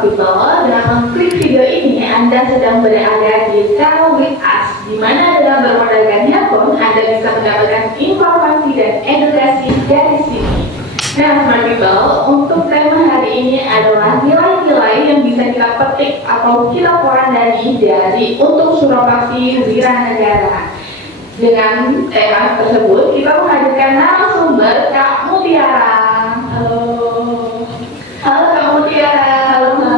Smart People, dengan mengklik video ini Anda sedang berada di Travel with Us, di mana dengan bermodalkan handphone Anda bisa mendapatkan informasi dan edukasi dari sini. Nah, Smart People, untuk tema hari ini adalah nilai-nilai yang bisa kita petik atau kita porandani dari untuk Suropati Wiranegara. Dengan tema tersebut, kita menghadirkan narasumber Kak Mutiara. Halo. Halo Kak Mutiara. Halo Kak.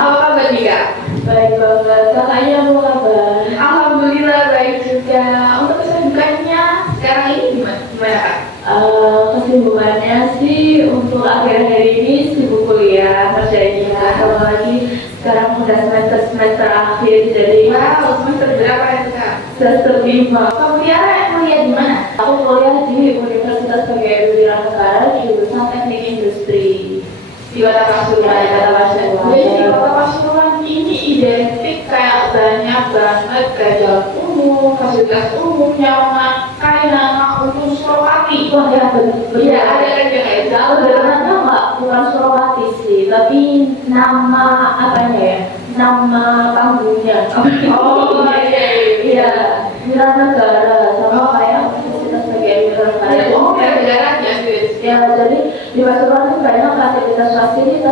Apa kabar nih Kak? Baik banget. Kakaknya apa kabar? Alhamdulillah baik juga. Untuk kesibukannya sekarang ini gimana Kak? Kesibukannya sih untuk akhir-akhir ini sibuk kuliah, kerjanya. Kalau lagi sekarang udah semester akhir, jadi Semester berapa itu Kak? semester 5. Kak Mutiara kuliah di mana? Aku kuliah di Universitas PGRI Wiranegara, jurusan Teknik Industri Di Kota Pasuruan. Kota Pasuruan. Jadi di Kota Pasuruan ini identik kayak banyak banget kayak jalan umum, fasilitas umum yang memakai nama untuk Suropati. Wah ya betul. Iya, ada kan yang kayak jalan. Sebenarnya bukan Suropati sih, tapi nama apanya ya? Nama panggungnya. Oh iya. Wiranegara sama kayak Universitas PGRI Wiranegara. Oh, negara ya guys. Ya, jadi di Pasuruan itu banyak fasilitas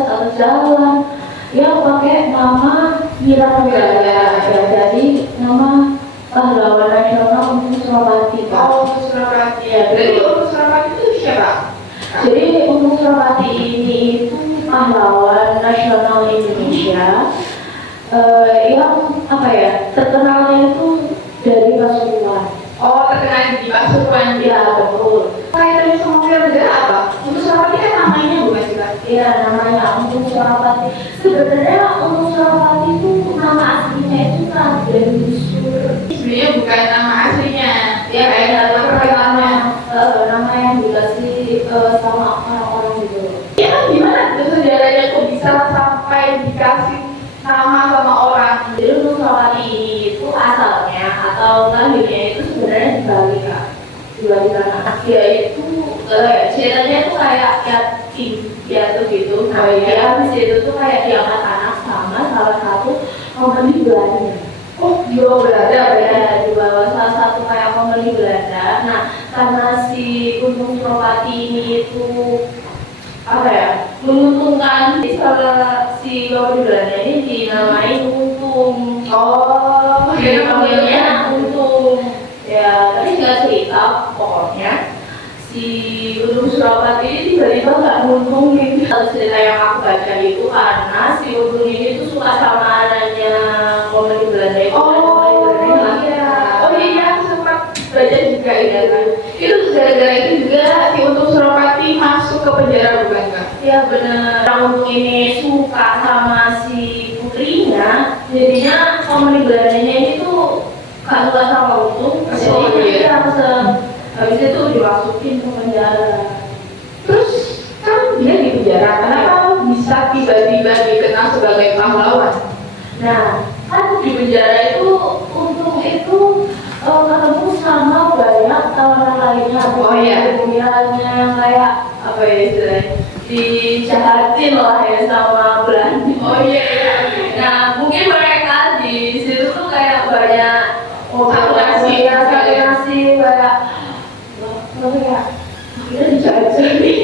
atau jalan yang pakai nama Wiranegara. Ya, jadi nama pahlawan nasional untuk Suropati. Oh, Suropati. Ya, Berarti untuk Suropati itu siapa? jadi untuk Suropati ini itu pahlawan nasional Indonesia yang apa ya, terkenalnya itu dari Pasuruan. Oh, terkenal di Pasuruan. Ya betul. Kaitannya sama Wiranegara apa? Untuk Suropati kan namanya bukan sih Kak? Ya namanya untuk Suropati. Sebenarnya untuk Suropati itu nama aslinya itu Raden Sur. Sebenarnya bukan nama aslinya. Ya Kayak nama perkenalannya. nama yang dikasih sama orang-orang gitu. Ya kan gimana tuh sejarahnya kok bisa sampai dikasih nama sama orang? Jadi untuk Suropati ini itu asalnya atau lahirnya itu sebenarnya di Bali Kak. Di Bali karena dia itu ceritanya itu kayak yatim piatu gitu. Nah dia habis itu tuh kayak diangkat anak sama salah satu company Belanda. Oh, di bawah Belanda Ya, di bawah salah satu kayak company Belanda. Nah, karena si Untung Suropati ini itu apa ya, menguntungkan, jadi kalau si company Belanda ini dinamai Untung. Oh, Jadi panggilnya Untung. Ya, tapi nggak cerita pokoknya si Untung Suropati ini tiba-tiba nggak nguntungin. Cerita yang aku baca itu karena si Untung ini tuh suka sama adanya company Belanda itu. Oh iya, aku sempat baca juga ya kan. Itu gara-gara itu juga si Untung Suropati masuk ke penjara bukan Kak? Ya benar. Untung ini suka sama si putrinya, jadinya company Belandanya ini tuh gak suka sama Untung. Jadi dia habis itu dimasukin ke penjara. Terus kan dia di penjara, kenapa bisa tiba-tiba dikenal sebagai pahlawan? Nah, kan di penjara itu Untung itu ketemu sama banyak tawanan lainnya. Oh iya. Pemikirannya yang kayak apa ya istilahnya, dijahatin lah ya sama Belanda. Oh iya. Nah, mungkin mereka di situ tuh kayak banyak Kalkulasi. kayak kayak kita dijajah nih.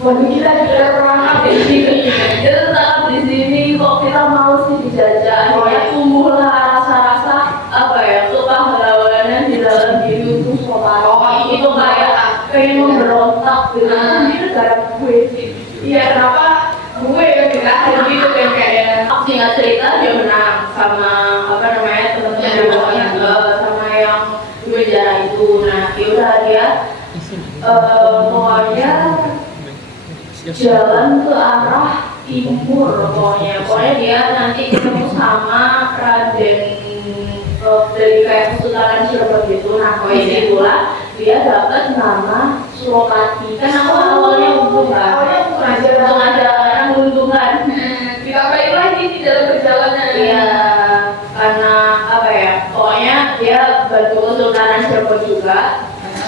Waduh, kita juga pernah Di sini, kita tetap di sini kok kita mau sih dijajah. Akhirnya tumbuhlah rasa-rasa apa ya, kepahlawanan di dalam diri itu Suropati. Oh, Itu kayak pengen memberontak gitu. Ini negara gue sih. Iya, kenapa gue yang ditahan gitu kan kayak Singkat cerita dia menang sama apa namanya teman-teman Yang di bawahnya, bawahnya. sama yang di penjara itu. Nah yaudah dia pokoknya jalan ke arah timur, pokoknya dia nanti ketemu sama Raden dari kayak Kesultanan Cirebon gitu. Nah disitulah dia dapat nama Suropati. Kan aku awalnya Untung kan, Untung aja orang menguntungkan. kita balik lagi di dalam perjalanan. Iya, karena apa ya, pokoknya dia bantu Kesultanan Cirebon juga,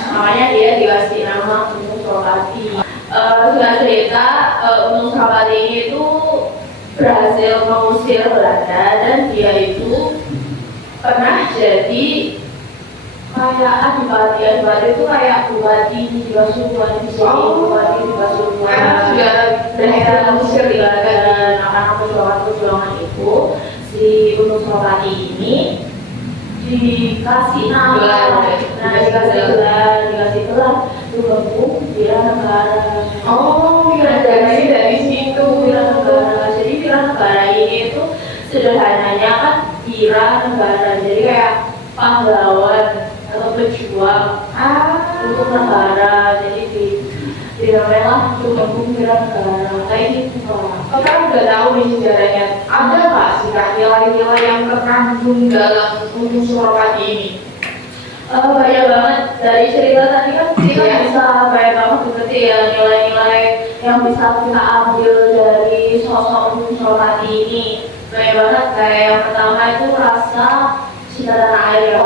makanya dia dikasih nama Untung Suropati. Sudah cerita Untung Suropati ini tuh berhasil mengusir Belanda dan dia itu pernah jadi kayak adipati itu kayak bupati di Pasuruan di sini, bupati di Pasuruan. Karena sudah berhasil mengusir Belanda dan karena perjuangan itu si Untung Suropati ini dikasih nama, dikasih gelar Tumenggung Wiranegara. Wiranegara dari situ. Wiranegara. Jadi Wiranegara ini itu sederhananya kan Wiranegara, jadi kayak pahlawan atau pejuang untuk negara. Jadi dinamalah Tumenggung Wiranegara kayak gitu Pak. Kan udah tahu nih sejarahnya. Ada nggak sih Kak nilai-nilai yang terkandung dalam Untung Suropati ini? Banyak banget dari cerita tadi kan kita bisa banyak banget seperti ya nilai-nilai yang bisa kita ambil dari sosok Untung Suropati ini. Banyak banget kayak yang pertama itu rasa cinta tanah air.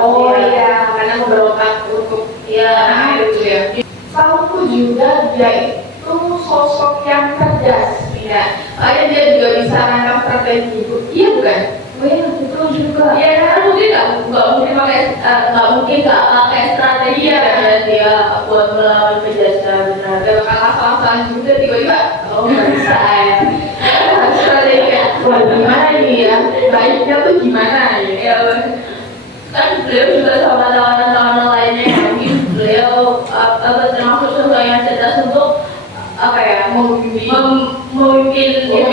Karena memberontak untuk tanah air itu ya. Setahuku juga dia itu sosok yang cerdas, ya. Makanya dia juga bisa menangkap strategi itu. Iya bukan? Betul juga. Iya kan? Nggak mungkin nggak pakai strategi ya dia buat melawan penjajah benar. Gak bakal asal-asalan juga tiba-tiba nggak bisa ya. Strategi ya. Wah gimana nih ya? Baiknya tuh gimana ya? Kan beliau juga sama tawanan-tawanan lainnya ya, mungkin beliau termasuk contoh yang cerdas untuk memimpin ya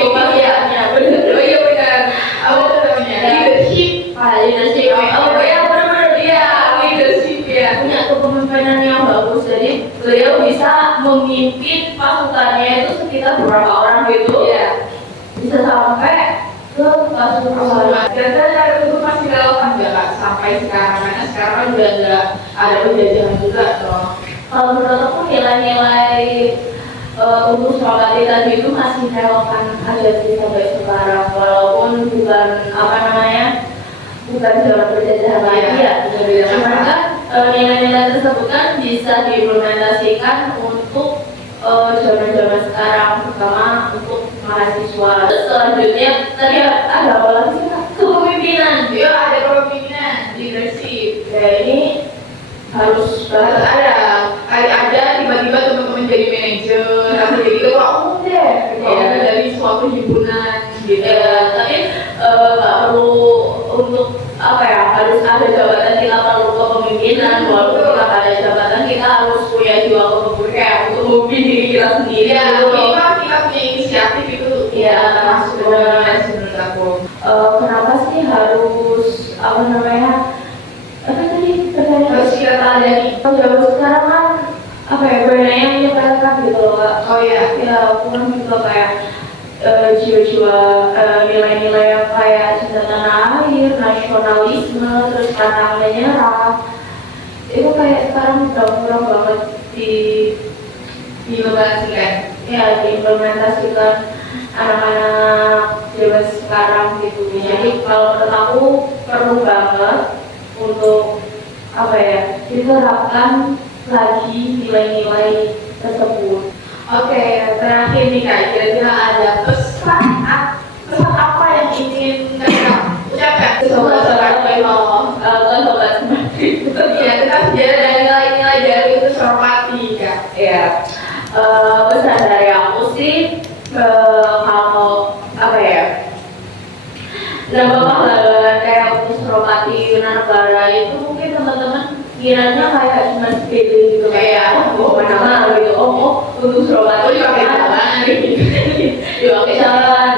benar. Oh iya benar. Apa namanya? Leadership. Leadership. Benar-benar dia leadership ya. punya kepemimpinan yang bagus. Jadi beliau bisa memimpin pasukannya itu sekitar beberapa orang gitu. Iya. Bisa sampai ke Pasuruan. Dan itu masih relevan nggak Kak sampai sekarang? Karena sekarang kan udah nggak ada penjajahan juga loh. Kalau menurut aku nilai-nilai Untung Suropati tadi itu masih relevan aja sih sampai sekarang, walaupun bukan bukan zaman penjajahan lagi ya. Cuman kan nilai-nilai tersebut kan bisa diimplementasikan untuk zaman-zaman sekarang, terutama untuk mahasiswa. Terus selanjutnya tadi ada apa lagi sih Kak? Kepemimpinan. Iya ada kepemimpinan, leadership. Ya ini harus ada tiba-tiba teman-teman jadi manajer atau jadi ketua umum deh, dari suatu himpunan gitu. Ya, tapi nggak perlu untuk harus ada jabatan, kita perlu kepemimpinan. Walaupun kita nggak ada jabatan, kita harus punya jiwa kepemimpinan untuk memimpin diri kita sendiri. Ya, minimal kita punya inisiatif itu ya termasuk kepemimpinan menurut aku. Kenapa sih harus tadi pertanyaan Harus kita teladani. zaman sekarang kan banyak yang menyepelekan gitu loh Kak. Oh iya. Ya kurang juga kayak jiwa-jiwa nilai-nilai yang kayak cinta tanah air, nasionalisme, terus pantang menyerah itu kayak sekarang udah kurang banget diimplementasikan anak-anak zaman sekarang gitu. Jadi kalau menurut aku perlu banget untuk diterapkan lagi nilai-nilai tersebut. Oke, terakhir nih Kak, kira-kira ada pesan apa yang ingin Kak ucapkan ke sobat-sobat Sobat seperti itu. Iya, tentang sejarah dan nilai-nilai dari Untung Suropati Kak. Ya, pesan dari aku sih kalau nama pahlawan kayak Untung Suropati Wiranegara itu mungkin teman-teman kiranya kayak cuma sepele gitu kayak nama gitu Untung Suropati pakai jalan gitu pakai jalan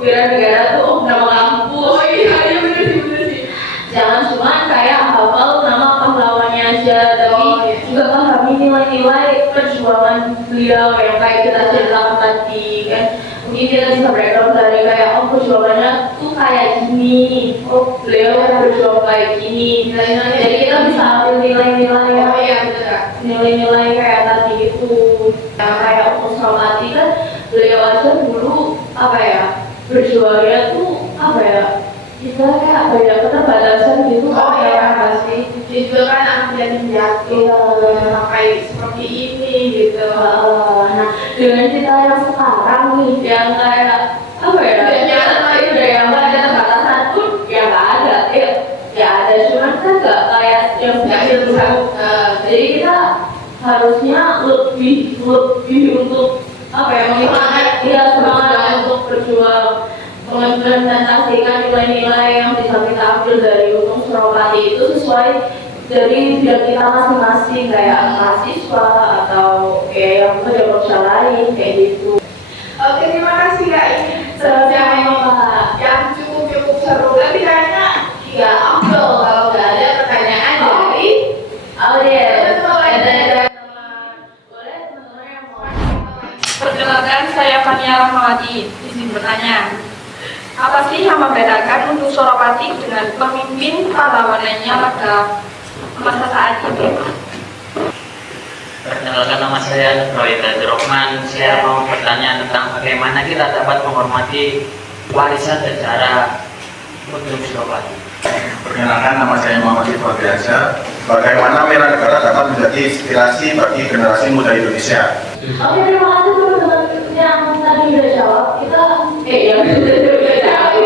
Wiranegara tuh nama kampus. Iya bener sih. Jangan cuma kayak hafal nama pahlawannya aja, tapi juga pahami nilai-nilai perjuangan beliau yang kayak kita ceritakan tadi kan. Mungkin kita bisa breakdown dari kayak perjuangannya tuh kayak gini, beliau berjuang kayak gini. Jadi kita bisa ambil nilai-nilai nilai-nilai kayak tadi itu. Kayak Untung Suropati kan beliau aja dulu berjuangnya tuh kita kayak banyak keterbatasan gitu pasti. Dia juga kan anak yatim piatu sampai seperti ini gitu. Nah dengan kita yang sekarang nih yang kayak harusnya lebih untuk apa ya, semangat untuk berjuang, mengimplementasikan nilai-nilai yang bisa kita ambil dari Gunung Suropati itu sesuai dari bidang kita masing-masing, kayak mahasiswa atau kayak yang kerja lain kayak gitu. Oke, terima kasih Kak. Ini yang cukup seru, tapi kayaknya ya afdol kalau nggak ada pertanyaan dari audiens. Perkenalkan, saya Fania Rahmawati. Izin bertanya, apa sih yang membedakan Gunung Suropati dengan pemimpin pahlawanannya pada masa saat ini? Perkenalkan, nama saya Roy Rahman. Saya mau bertanya tentang bagaimana kita dapat menghormati warisan sejarah Gunung Suropati. Perkenalkan, nama saya Muhammad Ifadriansyah. Bagaimana Bela Negara dapat menjadi inspirasi bagi generasi muda Indonesia? Oke, terima kasih teman-teman yang tadi udah jawab. Kita yang udah jawab.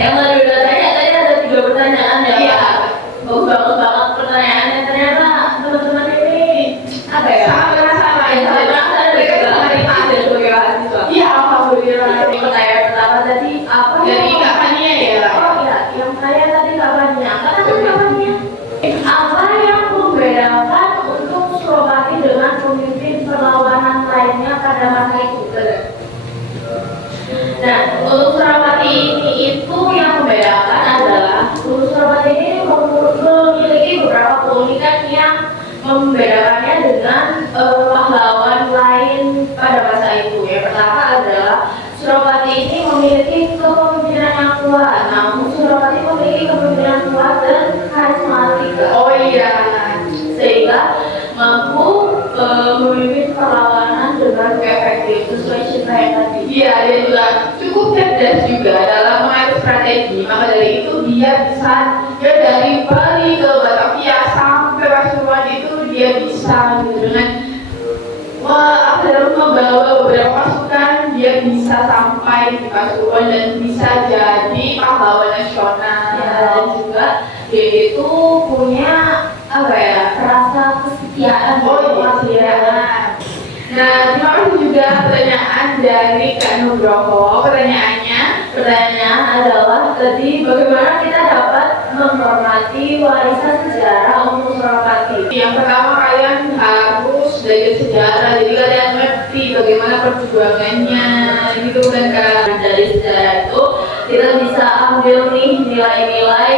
Yang tadi udah tanya, tadi ada 3 pertanyaan ya. Iya. Bagus banget pertanyaannya. Ternyata teman-teman ini apa ya? sama Yang saya merasa dari sebagai mahasiswa. Iya, alhamdulillah. Pertanyaan pertama tadi apa? Dari Kak Fania ya. Oh iya, yang saya tadi Kak Fania. Karena kan Kak Fania. Apa yang membedakan untuk Suropati dengan pemimpin perlawanan lainnya pada masa itu? Nah, untuk Suropati ini itu yang membedakan adalah untuk Suropati ini memiliki beberapa keunikan yang membedakannya dengan pahlawan lain pada masa itu. Yang pertama adalah Suropati ini memiliki kepemimpinan yang kuat. Namun Suropati memiliki kepemimpinan kuat dan karismatik. Oh iya. Sehingga mampu memimpin perlawanan dengan efektif sesuai cerita yang tadi. Iya, dia juga cukup cerdas juga dalam mengatur strategi. Maka dari itu dia bisa dari Bali ke Batavia sampai Pasuruan itu dia bisa dengan membawa beberapa pasukan, dia bisa sampai di Pasuruan dan bisa jadi pahlawan nasional. Ya, dan juga dia itu punya apa ya, rasa kesetiaan. Nah, terima kasih juga pertanyaan dari Kak Nugroho. Pertanyaan adalah tadi bagaimana kita dapat menghormati warisan sejarah untuk Suropati. Yang pertama, kalian harus belajar sejarah, jadi kalian ngerti bagaimana perjuangannya gitu kan Kak. Dari sejarah itu kita bisa ambil nih nilai-nilai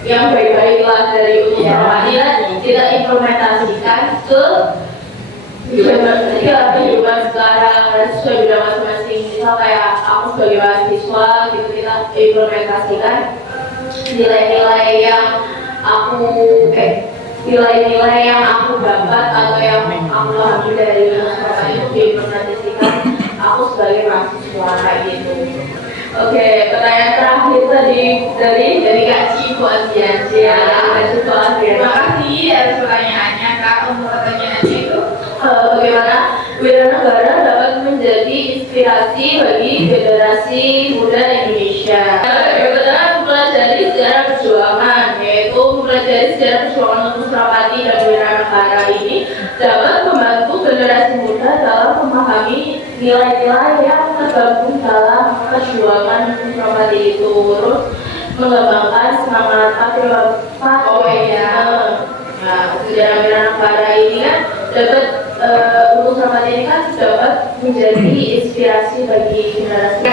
yang baik-baik lah dari Suropati, dan kita implementasikan ke kehidupan sekarang dan sesuai bidang masing-masing. Misal kayak aku sebagai mahasiswa gitu, kita implementasikan nilai-nilai yang aku dapat atau yang aku ambil dari sekolah itu diimplementasikan aku sebagai mahasiswa kayak gitu. Oke, pertanyaan terakhir tadi dari Kak Cipu Asiansia. Terima kasih atas pertanyaannya Kak. Untuk pertanyaannya itu bagaimana Wiranegara dapat menjadi inspirasi bagi generasi muda Indonesia. Bagaimana mempelajari sejarah perjuangan, yaitu mempelajari sejarah perjuangan untuk Suropati dan Wiranegara ini dapat membantu generasi muda dalam memahami nilai-nilai yang tergabung dalam perjuangan Suropati itu, terus mengembangkan semangat patriotisme. Oh iya. Nah, sejarah Wiranegara ini kan dapat untuk Suropati ini kan dapat menjadi inspirasi bagi generasi.